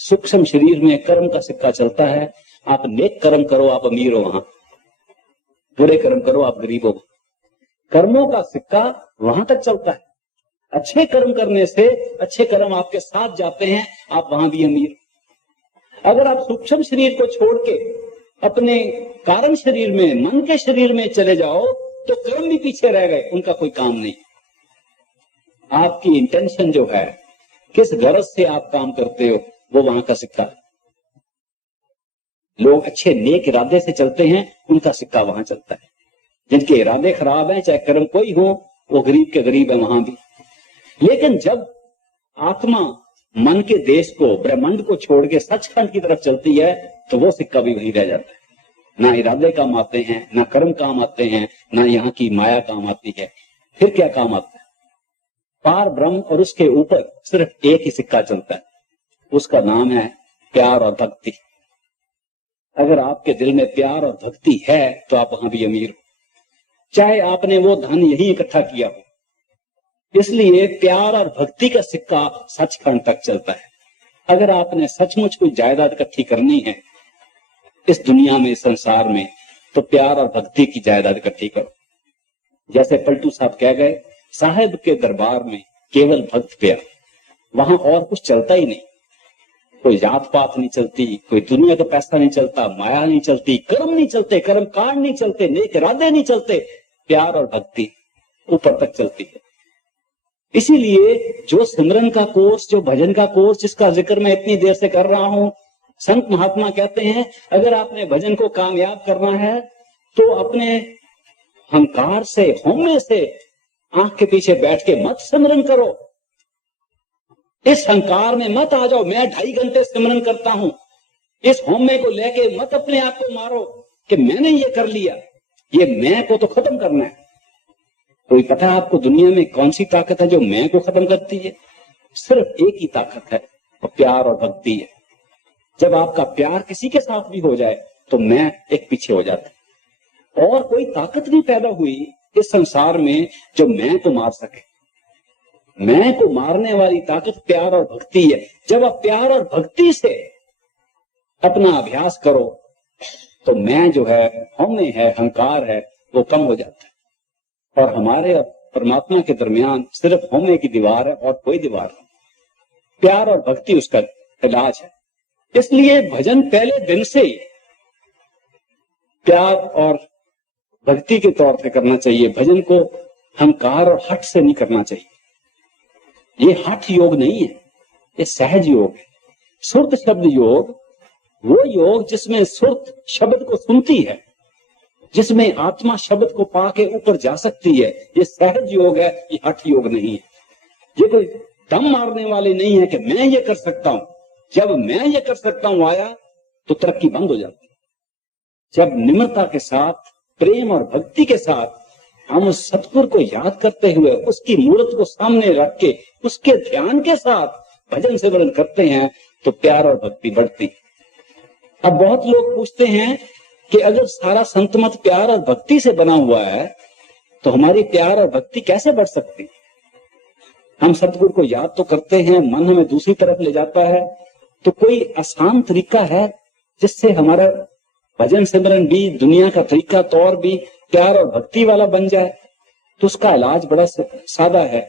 सूक्ष्म शरीर में कर्म का सिक्का चलता है। आप नेक कर्म करो आप अमीर हो वहां, बुरे कर्म करो आप गरीब हो। कर्मों का सिक्का वहां तक चलता है। अच्छे कर्म करने से अच्छे कर्म आपके साथ जाते हैं, आप वहां भी अमीर। अगर आप सूक्ष्म शरीर को छोड़ के अपने कारण शरीर में मन के शरीर में चले जाओ तो कर्म भी पीछे रह गए, उनका कोई काम नहीं। आपकी इंटेंशन जो है, किस गरज से आप काम करते हो, वो वहां का सिक्का। लोग अच्छे नेक इरादे से चलते हैं, उनका सिक्का वहां चलता है। जिनके इरादे खराब हैं, चाहे कर्म कोई हो, वो गरीब के गरीब है वहां भी। लेकिन जब आत्मा मन के देश को ब्रह्मांड को छोड़ के सचखंड की तरफ चलती है तो वो सिक्का भी वहीं रह जाता है। ना इरादे काम आते हैं, ना कर्म काम आते हैं, ना यहाँ की माया काम आती है। फिर क्या काम आता है? पार ब्रह्म और उसके ऊपर सिर्फ एक ही सिक्का चलता है, उसका नाम है प्यार और भक्ति। अगर आपके दिल में प्यार और भक्ति है तो आप वहां भी अमीर हो, चाहे आपने वो धन यही इकट्ठा किया हो। इसलिए प्यार और भक्ति का सिक्का सचखंड तक चलता है। अगर आपने सचमुच कोई जायदाद इकट्ठी करनी है इस दुनिया में, इस संसार में, तो प्यार और भक्ति की जायदाद इकट्ठी करो। जैसे पलटू साहब कह गए, साहेब के दरबार में केवल भक्त प्यार, वहां और कुछ चलता ही नहीं। कोई जात पात नहीं चलती, कोई दुनिया का पैसा नहीं चलता, माया नहीं चलती, कर्म नहीं चलते, कर्म कांड नहीं चलते, नेक इरादे नहीं चलते, प्यार और भक्ति ऊपर तक चलती है। इसीलिए जो सिमरन का कोर्स, जो भजन का कोर्स, जिसका जिक्र मैं इतनी देर से कर रहा हूं, संत महात्मा कहते हैं अगर आपने भजन को कामयाब करना है तो अपने अहंकार से, हौमे से आंख के पीछे बैठ के मत सिमरन करो। इस अहंकार में मत आ जाओ, मैं 2.5 घंटे सिमरन करता हूं, इस हौमे को लेके मत अपने आप को मारो कि मैंने ये कर लिया। ये मैं को तो खत्म करना है। कोई पता है आपको दुनिया में कौन सी ताकत है जो मैं को खत्म करती है? सिर्फ एक ही ताकत है, वो प्यार और भक्ति है। जब आपका प्यार किसी के साथ भी हो जाए तो मैं एक पीछे हो जाता है। और कोई ताकत नहीं पैदा हुई इस संसार में जो मैं को मार सके। मैं को मारने वाली ताकत प्यार और भक्ति है। जब आप प्यार और भक्ति से अपना अभ्यास करो तो मैं जो है, हमें है, अहंकार है, वो कम हो जाता है। और हमारे और परमात्मा के दरमियान सिर्फ होमे की दीवार है और कोई दीवार नहीं। प्यार और भक्ति उसका इलाज है। इसलिए भजन पहले दिन से ही प्यार और भक्ति के तौर पे करना चाहिए। भजन को अहंकार और हठ से नहीं करना चाहिए। ये हठ योग नहीं है, ये सहज योग है। सुरत शब्द योग, वो योग जिसमें सुरत शब्द को सुनती है, जिसमें आत्मा शब्द को पाके ऊपर जा सकती है, ये सहज योग है, ये हठ योग नहीं है। ये कोई दम मारने वाले नहीं है कि मैं ये कर सकता हूं। जब मैं ये कर सकता हूं आया तो तरक्की बंद हो जाती है। जब निम्रता के साथ, प्रेम और भक्ति के साथ हम उस सतगुरु को याद करते हुए, उसकी मूर्त को सामने रख के, उसके ध्यान के साथ भजन से वर्णन करते हैं तो प्यार और भक्ति बढ़ती। अब बहुत लोग पूछते हैं कि अगर सारा संत मत प्यार और भक्ति से बना हुआ है तो हमारी प्यार और भक्ति कैसे बढ़ सकती? हम सतगुरु को याद तो करते हैं, मन हमें दूसरी तरफ ले जाता है, तो कोई आसान तरीका है जिससे हमारा भजन सिमरन भी, दुनिया का तरीका तौर भी प्यार और भक्ति वाला बन जाए? तो उसका इलाज बड़ा सादा है।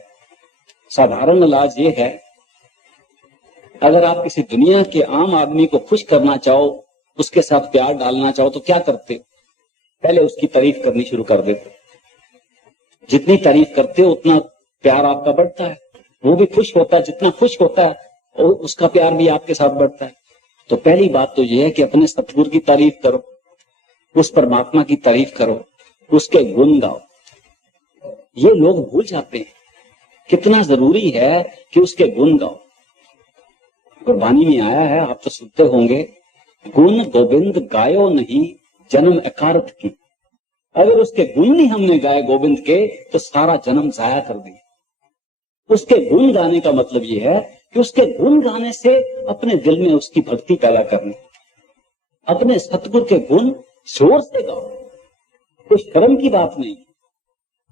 साधारण इलाज ये है, अगर आप किसी दुनिया के आम आदमी को खुश करना चाहो, उसके साथ प्यार डालना चाहो, तो क्या करते? पहले उसकी तारीफ करनी शुरू कर देते। जितनी तारीफ करते हो उतना प्यार आपका बढ़ता है, वो भी खुश होता है। जितना खुश होता है और उसका प्यार भी आपके साथ बढ़ता है। तो पहली बात तो यह है कि अपने सतगुरु की तारीफ करो, उस परमात्मा की तारीफ करो, उसके गुण गाओ। ये लोग भूल जाते हैं कितना जरूरी है कि उसके गुण गाओ। गुरबानी में आया है, आप तो सुनते होंगे, गुण गोविंद गायो नहीं जन्म अकारथ की। अगर उसके गुण नहीं हमने गाए गोविंद के, तो सारा जन्म जाया कर दिया। उसके गुण गाने का मतलब यह है कि उसके गुण गाने से अपने दिल में उसकी भक्ति पैदा करनी। अपने सतगुरु के गुण जोर से गाओ, कोई शर्म की बात नहीं।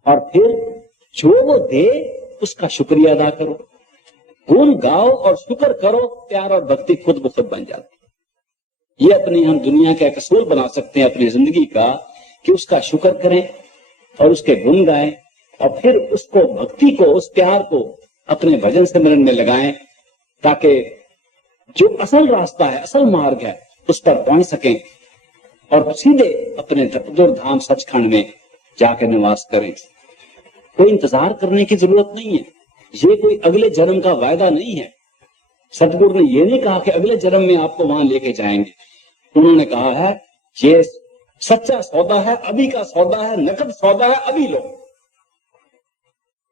और फिर जो वो दे उसका शुक्रिया अदा करो। गुण गाओ और शुक्र करो, प्यार और भक्ति खुद ब खुद बन जाती। ये अपनी हम दुनिया का एक असूल बना सकते हैं अपनी जिंदगी का, कि उसका शुक्र करें और उसके गुण गाएं, और फिर उसको भक्ति को, उस प्यार को अपने भजन सिमरन में लगाएं, ताकि जो असल रास्ता है, असल मार्ग है, उस पर पहुंच सकें और सीधे अपने धाम सचखंड में जाकर निवास करें। कोई इंतजार करने की जरूरत नहीं है, ये कोई अगले जन्म का वायदा नहीं है। सतगुरु ने ये नहीं कहा कि अगले जन्म में आपको वहां लेके जाएंगे। उन्होंने कहा है ये सच्चा सौदा है, अभी का सौदा है, नकद सौदा है, अभी लो।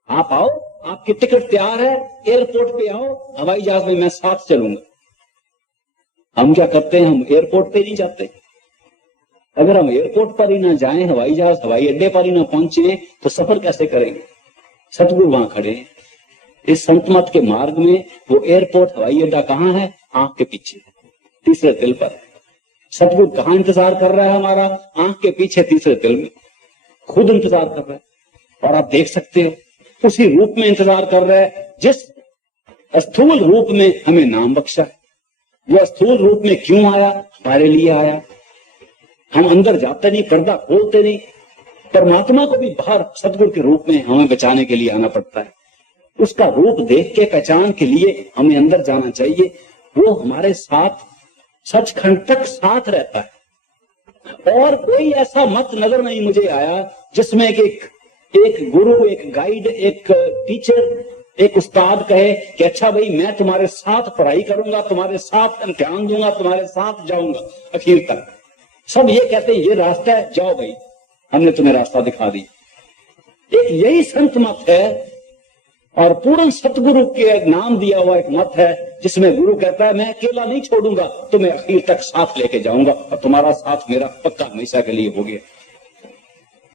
आप आओ, आपकी टिकट तैयार है, एयरपोर्ट पे आओ, हवाई जहाज में मैं साथ चलूंगा। हम क्या करते हैं, हम एयरपोर्ट पे नहीं जाते। अगर हम एयरपोर्ट पर ही ना जाएं, हवाई जहाज हवाई अड्डे पर ही ना पहुंचे, तो सफर कैसे करेंगे? सतगुरु वहां खड़े हैं। इस संत मत के मार्ग में वो एयरपोर्ट हवाई अड्डा कहाँ है? आंख के पीछे, तीसरे दिल पर। सतगुरु कहाँ इंतजार कर रहा है हमारा? आंख के पीछे, तीसरे दिल में। खुद इंतजार कर रहा है, और आप देख सकते हो उसी रूप में इंतजार कर रहा है जिस स्थूल रूप में हमें नाम बख्शा है। वो स्थूल रूप में क्यों आया? हमारे लिए आया। हम अंदर जाते नहीं, पर्दा खोलते नहीं। परमात्मा को भी बाहर सतगुरु के रूप में हमें बचाने के लिए आना पड़ता है। उसका रूप देख के, पहचान के लिए हमें अंदर जाना चाहिए। वो हमारे साथ सचखंड तक साथ रहता है। और कोई ऐसा मत नजर नहीं मुझे आया जिसमें एक गुरु, एक गाइड, एक टीचर, एक उस्ताद कहे कि अच्छा भाई मैं तुम्हारे साथ पढ़ाई करूंगा, तुम्हारे साथ इम्तिहान दूंगा, तुम्हारे साथ जाऊंगा आखिर तक। सब ये कहते हैं ये रास्ता है, जाओ भाई, हमने तुम्हें रास्ता दिखा दी। एक यही संत मत है, और पूर्ण सतगुरु के नाम दिया हुआ एक मत है, जिसमें गुरु कहता है मैं अकेला नहीं छोड़ूंगा, तुम्हें आखिर तक साथ लेके जाऊंगा, और तुम्हारा साथ मेरा पक्का हमेशा के लिए हो गया।